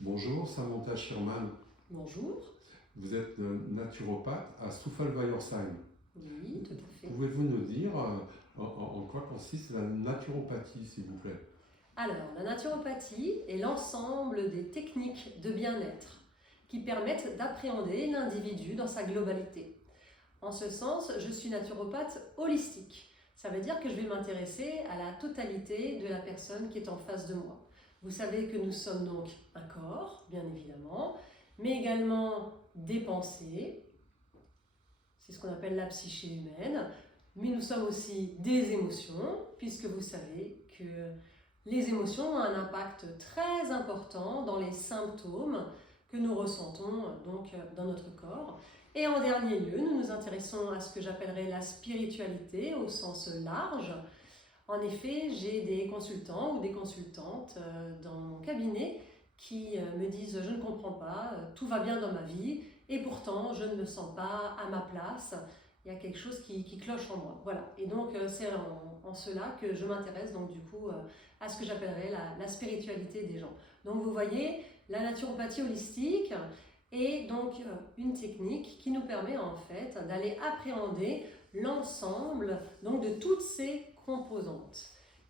Bonjour, Samantha Schirman. Bonjour. Vous êtes naturopathe à Souffelweyersheim. Oui, tout à fait. Pouvez-vous nous dire en quoi consiste la naturopathie, s'il vous plaît? Alors, la naturopathie est l'ensemble des techniques de bien-être qui permettent d'appréhender l'individu dans sa globalité. En ce sens, je suis naturopathe holistique. Ça veut dire que je vais m'intéresser à la totalité de la personne qui est en face de moi. Vous savez que nous sommes donc un corps, bien évidemment, mais également des pensées, c'est ce qu'on appelle la psyché humaine, mais nous sommes aussi des émotions, puisque vous savez que les émotions ont un impact très important dans les symptômes que nous ressentons donc dans notre corps. Et en dernier lieu, nous nous intéressons à ce que j'appellerais la spiritualité au sens large. En effet, j'ai des consultants ou des consultantes dans mon cabinet qui me disent « je ne comprends pas, tout va bien dans ma vie et pourtant je ne me sens pas à ma place, il y a quelque chose qui cloche en moi ». Voilà, et donc c'est en cela que je m'intéresse donc du coup à ce que j'appellerais la spiritualité des gens. Donc vous voyez, la naturopathie holistique est donc une technique qui nous permet en fait d'aller appréhender l'ensemble donc de toutes ces composantes.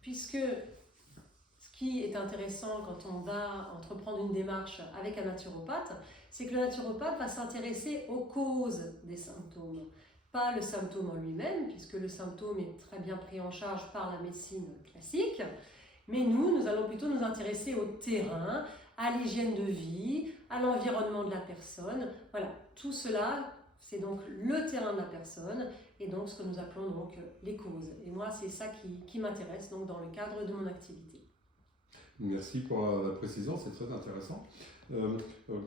Puisque ce qui est intéressant quand on va entreprendre une démarche avec un naturopathe, c'est que le naturopathe va s'intéresser aux causes des symptômes, pas le symptôme en lui-même, puisque le symptôme est très bien pris en charge par la médecine classique, mais nous allons plutôt nous intéresser au terrain, à l'hygiène de vie, à l'environnement de la personne. Voilà, tout cela, c'est donc le terrain de la personne et donc ce que nous appelons donc les causes. Et moi, c'est ça qui m'intéresse donc dans le cadre de mon activité. Merci pour la précision, c'est très intéressant. Euh, euh,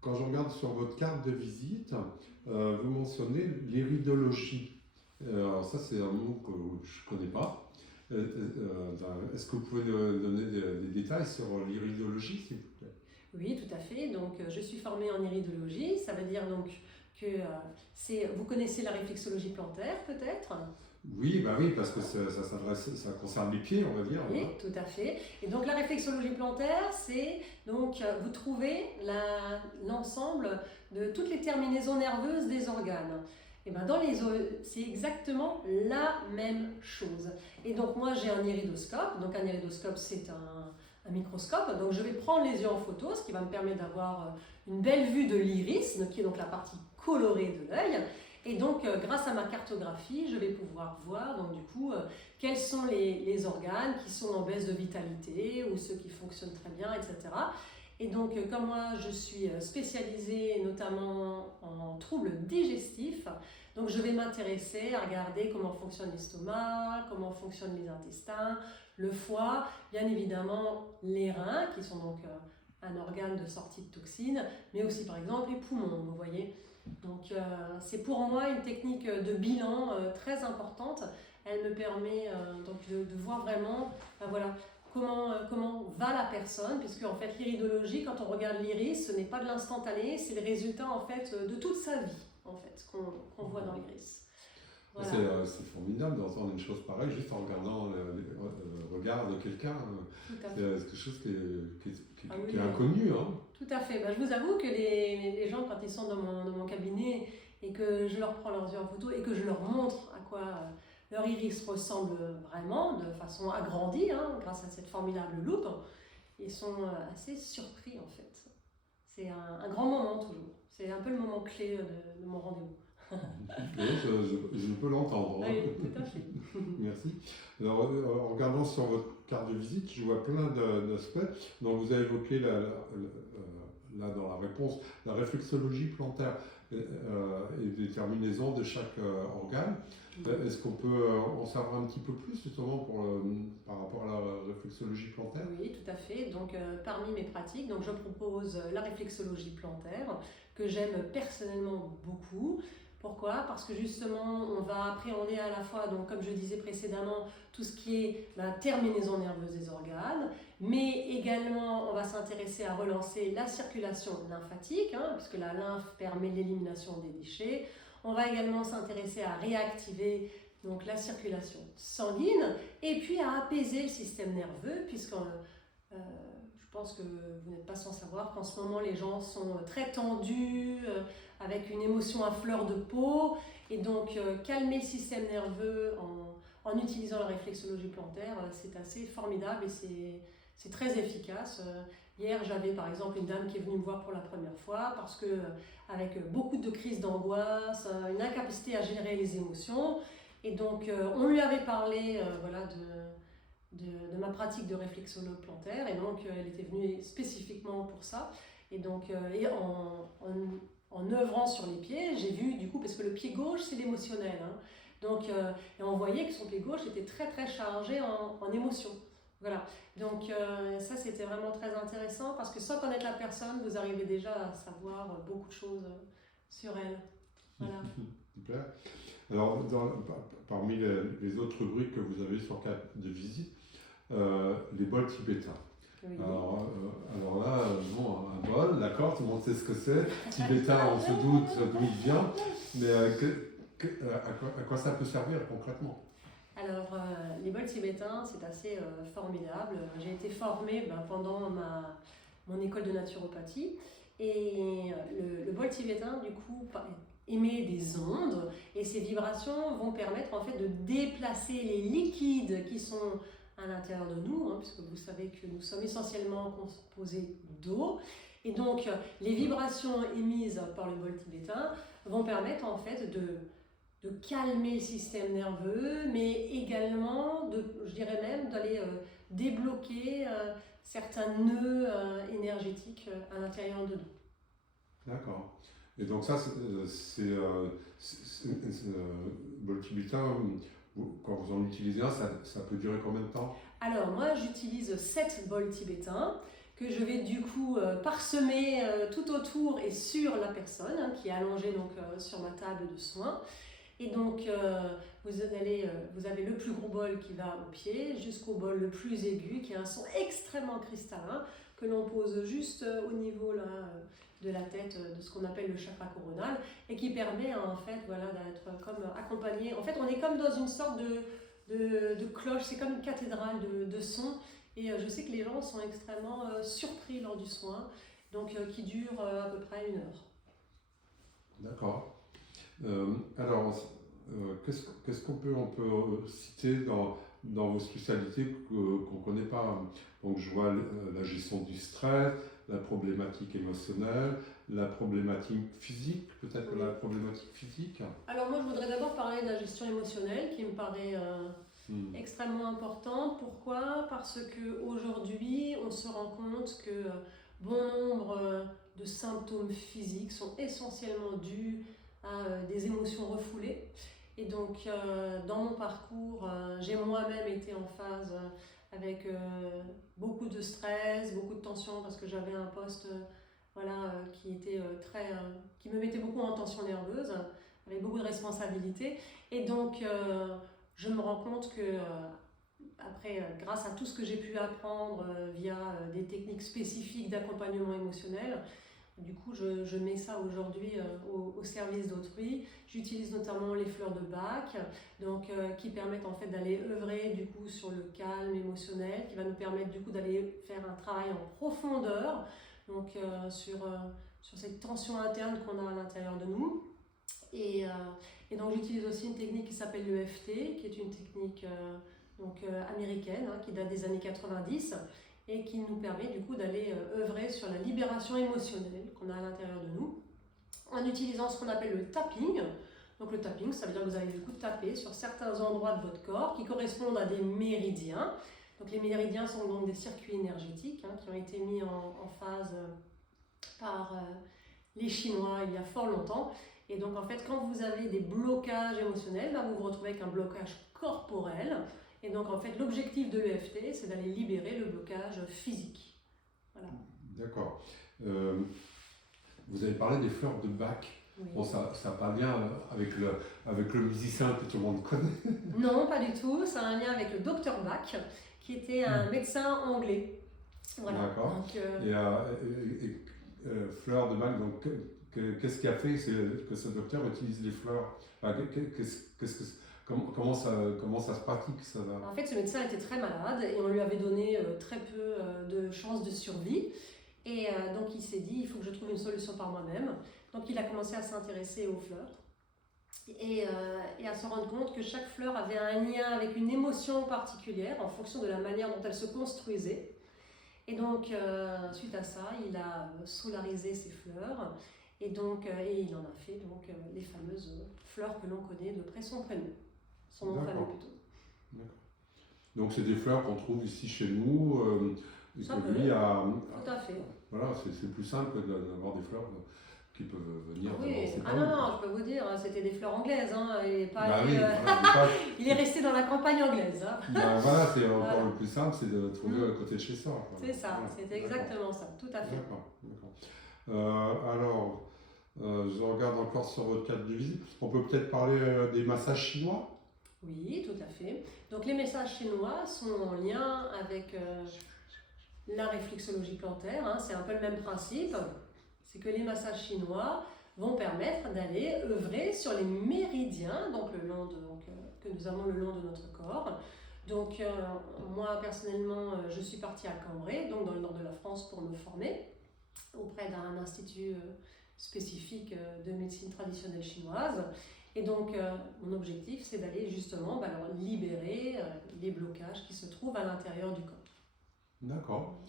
Quand je regarde sur votre carte de visite, vous mentionnez l'iridologie. Alors ça, c'est un mot que je ne connais pas. Est-ce que vous pouvez nous donner des détails sur l'iridologie, s'il vous plaît? Oui, tout à fait. Donc, je suis formée en iridologie. Ça veut dire donc que vous connaissez la réflexologie plantaire, peut-être? Oui, bah oui, parce que ça concerne les pieds, on va dire. Oui, tout à fait. Et donc la réflexologie plantaire, c'est donc vous trouvez l'ensemble de toutes les terminaisons nerveuses des organes. Et ben c'est exactement la même chose. Et donc moi j'ai un iridoscope. Donc un iridoscope c'est un microscope. Donc je vais prendre les yeux en photo, ce qui va me permettre d'avoir une belle vue de l'iris, qui est donc la partie colorée de l'œil. Et donc, grâce à ma cartographie, je vais pouvoir voir donc, du coup, quels sont les organes qui sont en baisse de vitalité ou ceux qui fonctionnent très bien, etc. Et donc, comme moi, je suis spécialisée notamment en troubles digestifs, donc je vais m'intéresser à regarder comment fonctionne l'estomac, comment fonctionnent les intestins, le foie, bien évidemment les reins, qui sont donc un organe de sortie de toxines, mais aussi par exemple les poumons, vous voyez. Donc c'est pour moi une technique de bilan très importante. Elle me permet donc de voir vraiment voilà, comment va la personne, puisque en fait l'iridologie, quand on regarde l'iris, ce n'est pas de l'instantané, c'est le résultat en fait de toute sa vie en fait qu'on voit dans l'iris. Voilà. C'est formidable d'entendre une chose pareille juste en regardant le regard de quelqu'un. C'est quelque chose qui est inconnu. Hein. Tout à fait. Ben, je vous avoue que les gens, quand ils sont dans mon cabinet et que je leur prends leurs yeux en photo et que je leur montre à quoi leur iris ressemble vraiment de façon agrandie, grâce à cette formidable loupe, ils sont assez surpris en fait. C'est un grand moment toujours. C'est un peu le moment clé de mon rendez-vous. Oui, je peux l'entendre. Oui, tout à fait. Merci. Alors, en regardant sur votre carte de visite, je vois plein d'aspects. Donc, vous avez évoqué là dans la réponse la réflexologie plantaire et des terminaisons de chaque organe. Est-ce qu'on peut en savoir un petit peu plus justement par rapport à la réflexologie plantaire? Oui, tout à fait. Donc, parmi mes pratiques, donc, je propose la réflexologie plantaire que j'aime personnellement beaucoup. Pourquoi? Parce que justement, on va appréhender à la fois, donc, comme je disais précédemment, tout ce qui est la terminaison nerveuse des organes, mais également, on va s'intéresser à relancer la circulation lymphatique, puisque la lymphe permet l'élimination des déchets. On va également s'intéresser à réactiver donc, la circulation sanguine et puis à apaiser le système nerveux, puisque je pense que vous n'êtes pas sans savoir qu'en ce moment les gens sont très tendus, avec une émotion à fleur de peau, et donc calmer le système nerveux en utilisant la réflexologie plantaire, c'est assez formidable et c'est très efficace. Hier, j'avais par exemple une dame qui est venue me voir pour la première fois parce que avec beaucoup de crises d'angoisse, une incapacité à gérer les émotions, et donc on lui avait parlé voilà, de ma pratique de réflexologue plantaire, et donc elle était venue spécifiquement pour ça. Et donc en œuvrant sur les pieds, j'ai vu du coup, parce que le pied gauche c'est l'émotionnel, hein, donc et on voyait que son pied gauche était très très chargé en émotions. Voilà, donc ça c'était vraiment très intéressant parce que sans connaître la personne, vous arrivez déjà à savoir beaucoup de choses sur elle. Voilà. Super. Alors, parmi les autres rubriques que vous avez sur carte de visite, les bols tibétains. Oui. Alors là, bon, un bol, d'accord, tout le monde sait ce que c'est. Tibétain, on se doute d'où il vient, mais à quoi ça peut servir concrètement? Alors, les bols tibétains, c'est assez formidable. J'ai été formée pendant mon école de naturopathie, et le bol tibétain, du coup, émet des ondes, et ces vibrations vont permettre en fait de déplacer les liquides qui sont à l'intérieur de nous, hein, puisque vous savez que nous sommes essentiellement composés d'eau, et donc les vibrations émises par le bol tibétain vont permettre en fait de calmer le système nerveux, mais également, je dirais même, d'aller débloquer certains nœuds énergétiques à l'intérieur de nous. D'accord. Et donc ça, bol tibétain, quand vous en utilisez un, ça peut durer combien de temps? Alors moi, j'utilise 7 bols tibétains que je vais du coup parsemer tout autour et sur la personne, hein, qui est allongée donc, sur ma table de soins. Et donc, vous avez le plus gros bol qui va au pied, jusqu'au bol le plus aigu, qui a un son extrêmement cristallin, que l'on pose juste au niveau là, de la tête, de ce qu'on appelle le chakra coronal, et qui permet en fait voilà, d'être comme accompagné. En fait, on est comme dans une sorte de cloche, c'est comme une cathédrale de son, et je sais que les gens sont extrêmement surpris lors du soin, donc qui dure à peu près 1 heure. D'accord. Alors, qu'est-ce qu'on peut citer dans vos spécialités qu'on ne connaît pas? Donc, je vois la gestion du stress, la problématique émotionnelle, la problématique physique, peut-être Oui. La problématique physique. Alors moi, je voudrais d'abord parler de la gestion émotionnelle, qui me paraît extrêmement importante. Pourquoi? Parce qu'aujourd'hui, on se rend compte que bon nombre de symptômes physiques sont essentiellement dus à des émotions refoulées. Et donc, dans mon parcours, j'ai moi-même été en phase avec beaucoup de stress, beaucoup de tension, parce que j'avais un poste voilà, qui était qui me mettait beaucoup en tension nerveuse, avec beaucoup de responsabilités. Et donc, je me rends compte que après, grâce à tout ce que j'ai pu apprendre via des techniques spécifiques d'accompagnement émotionnel, du coup, je mets ça aujourd'hui au service d'autrui. J'utilise notamment les fleurs de Bach, donc, qui permettent en fait d'aller œuvrer du coup sur le calme émotionnel, qui va nous permettre du coup d'aller faire un travail en profondeur, donc sur cette tension interne qu'on a à l'intérieur de nous. Et donc j'utilise aussi une technique qui s'appelle l'EFT, qui est une technique américaine, hein, qui date des années 90, et qui nous permet du coup d'aller œuvrer sur la libération émotionnelle qu'on a à l'intérieur de nous, en utilisant ce qu'on appelle le tapping. Donc le tapping, ça veut dire que vous allez du coup taper sur certains endroits de votre corps qui correspondent à des méridiens. Donc les méridiens sont donc des circuits énergétiques, hein, qui ont été mis en phase par les Chinois il y a fort longtemps. Et donc en fait, quand vous avez des blocages émotionnels, là, vous vous retrouvez avec un blocage corporel. Et donc en fait, l'objectif de l'EFT, c'est d'aller libérer le blocage physique. Voilà. D'accord. Vous avez parlé des fleurs de Bach. Oui. Bon, ça n'a pas de lien avec le musicien que tout le monde connaît. Non, pas du tout. Ça a un lien avec le docteur Bach, qui était un médecin anglais. Voilà. D'accord. Donc, fleurs de Bach, donc qu'est-ce qui a fait que ce docteur utilise les fleurs? Enfin, comment ça se pratique ça va? En fait, ce médecin était très malade et on lui avait donné très peu de chances de survie. Et donc il s'est dit, il faut que je trouve une solution par moi-même. Donc il a commencé à s'intéresser aux fleurs et à se rendre compte que chaque fleur avait un lien avec une émotion particulière en fonction de la manière dont elle se construisait. Et donc, suite à ça, il a solarisé ces fleurs et il en a fait les fameuses fleurs que l'on connaît de près son prénom, son nom de famille D'accord. plutôt. D'accord. Donc c'est des fleurs qu'on trouve ici chez nous, et Ça que peut, lui tout à fait. voilà, c'est plus simple d'avoir des fleurs qui peuvent venir Oui, dans ses ah pommes. non, je peux vous dire, c'était des fleurs anglaises, hein, et pas Bah allé, oui, voilà, il est resté dans la campagne anglaise. Hein. bah voilà, c'est encore Voilà. le plus simple, c'est de trouver à côté de chez soi. Quoi. C'est ça, Voilà. c'était exactement ça, tout à fait. D'accord, d'accord. Alors, je regarde encore sur votre carte de visite. On peut peut-être parler des massages chinois? Oui, tout à fait. Donc les messages chinois sont en lien avec la réflexologie plantaire, hein, c'est un peu le même principe. C'est que les massages chinois vont permettre d'aller œuvrer sur les méridiens que nous avons le long de notre corps. Donc moi personnellement, je suis partie à Cambrai, donc dans le nord de la France, pour me former auprès d'un institut spécifique de médecine traditionnelle chinoise. Et donc mon objectif, c'est d'aller justement leur libérer les blocages qui se trouvent à l'intérieur du corps. D'accord.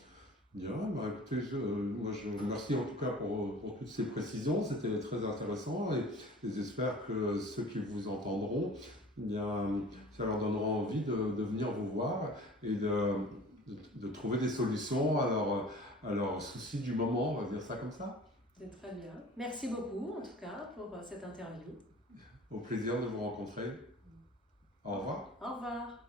Bien, bah écoutez, moi je vous remercie en tout cas pour toutes ces précisions, c'était très intéressant et j'espère que ceux qui vous entendront, eh bien, ça leur donnera envie de venir vous voir et de trouver des solutions à leurs soucis du moment, on va dire ça comme ça. C'est très bien. Merci beaucoup en tout cas pour cette interview. Au plaisir de vous rencontrer. Au revoir. Au revoir.